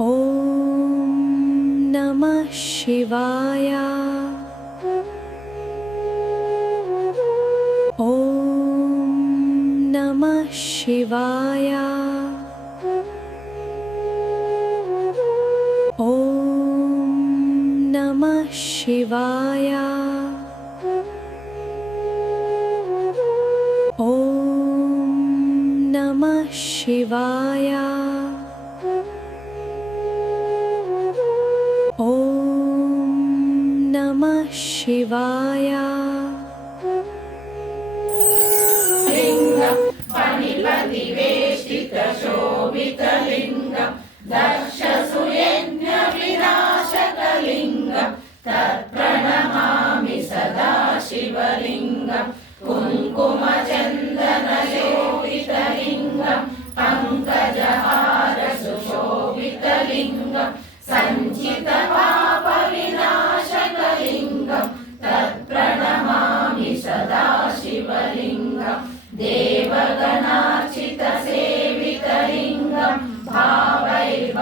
ॐ नमः शिवाय। ॐ नमः शिवाय। ॐ नमः शिवाय। ॐ नमः शिवाय। ॐ नमः शिवाय। लिंगं फणिपतिवेष्टितशोभितलिङ्गं दक्षसुयज्ञविनाशकलिङ्गं तत्प्रणमामि सदा शिवलिङ्गं कुङ्कुमचन्दनशोभितलिङ्गं पङ्कजहारसुशोभितलिङ्गं सञ्चितपापविनाशकलिङ्गं तत्प्रणमामि सदा शिवलिङ्गं देवगणार्चितसेवितलिङ्गं भावैर्भक्तिभिरेव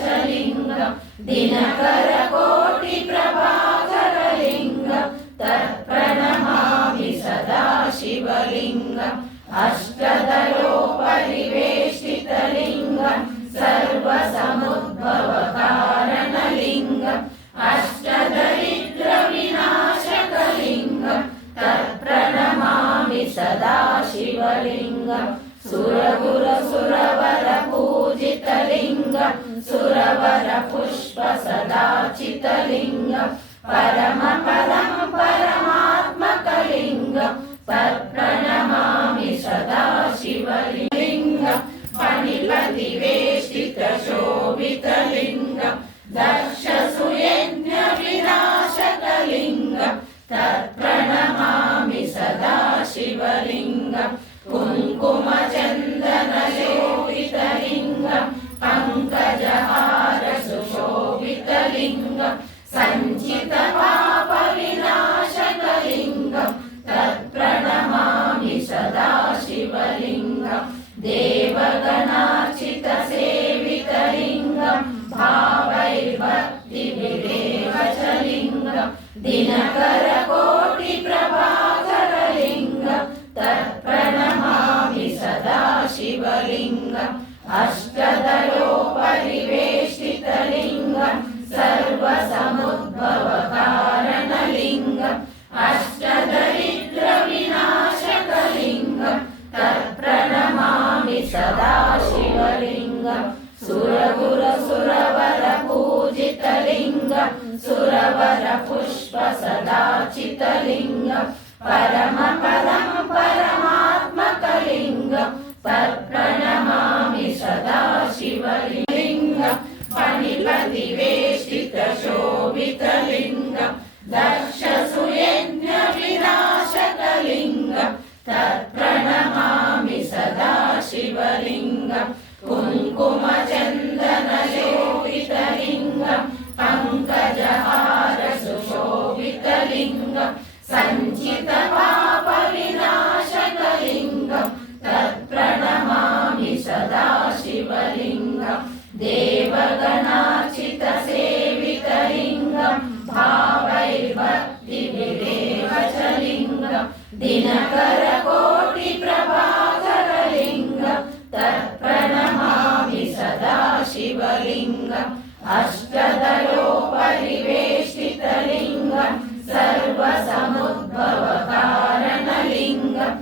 च लिङ्गं दिनकरकोटिप्रभाकरलिङ्गं तत्प्रणमामि सदा शिवलिङ्गम् अष्टदलोपरिवेष्टितलिङ्गं सर्वसमुद्भवकारणलिङ्गम् अष्टदरिद्रविनाशकलिङ्गं तत्प्रणमामि सदा शिवलिङ्गं सुरगुरसुरवरपूजितलिङ्गं सुरवरपुष्पसदाचितलिङ्गं परमपदं परमात्मकलिङ्गं तत्प्रणमामि सदा शिवलिङ्गं फणिपतिवेष्टितशोभितलिङ्गं दक्षसुयज्ञविनाशकलिङ्गं तत्प्रणमामि सदा शिवलिङ्गं कुङ्कुमचन्दनशोभितलिङ्गं पङ्कजहारसुशोभितलिङ्गं सञ्चितपापविनाशकलिङ्गं तत्प्रणमामि सदा शिवलिङ्गं देवगणार्चितसेवितलिङ्गं भावैर्भक्तिभिरेव च लिङ्गं दिनकरकोटिप्रभाकरलिङ्गं तत्प्रणमामि सदा शिवलिङ्गम् अष्टदलोपरिवेष्टितलिङ्गं सर्वसमुद्भवकारणलिङ्गम् अष्टदरिद्रविनाशकलिङ्गं तत्प्रणमामि सदा शिवलिङ्गं सुरगुरसुरवरपूजितलिङ्गं सुरवरपुष्पसदाचितलिङ्गं परमपदं परमात्मकलिङ्गं तत्प्रणमामि सदा शिवलिङ्गं फणिपतिवेष्टितशोभितलिङ्गं दक्षसुयज्ञविनाशकलिङ्गं तत्प्रणमामि सदा शिवलिङ्गं कुङ्कुमचन्दनशोभितलिङ्गं पङ्कजहारसुशोभितलिङ्गं सञ्चितपापविनाशकलिङ्गं तत्प्रणमामि सदा शिवलिङ्गं देवगणार्चितसेवितलिङ्गं भावैर्भक्तिभिरेव च लिङ्गं दिनकरकोटिप्रभाकरलिङ्गं तत्प्रणमामि सदा शिवलिङ्गम् अष्टदलोपरिवेष्टितलिङ्गं सर्वसमुद्भवकारणलिङ्गं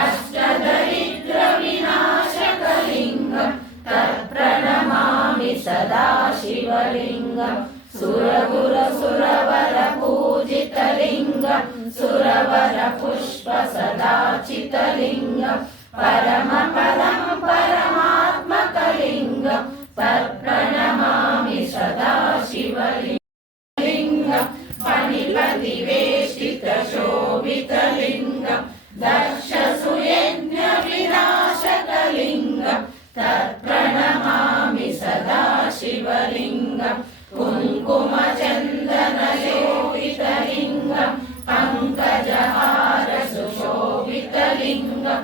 अष्टदरिद्रविनाशकलिङ्गं तत्प्रणमामि सदा शिवलिङ्गं सुरगुरसुरवरपूजितलिङ्गं सुरवरपुष्पसदाचितलिङ्गं परमपदं परमात्मकलिङ्गं तत्प्रणमामि सदा शिवलिङ्गं फणिपतिवेष्टितशोभितलिङ्गं दक्षसुयज्ञविनाशकलिङ्गं तत्प्रणमामि सदा शिवलिङ्गं कुङ्कुमचन्दनशोभितलिङ्गं पङ्कजहारसुशोभितलिङ्गं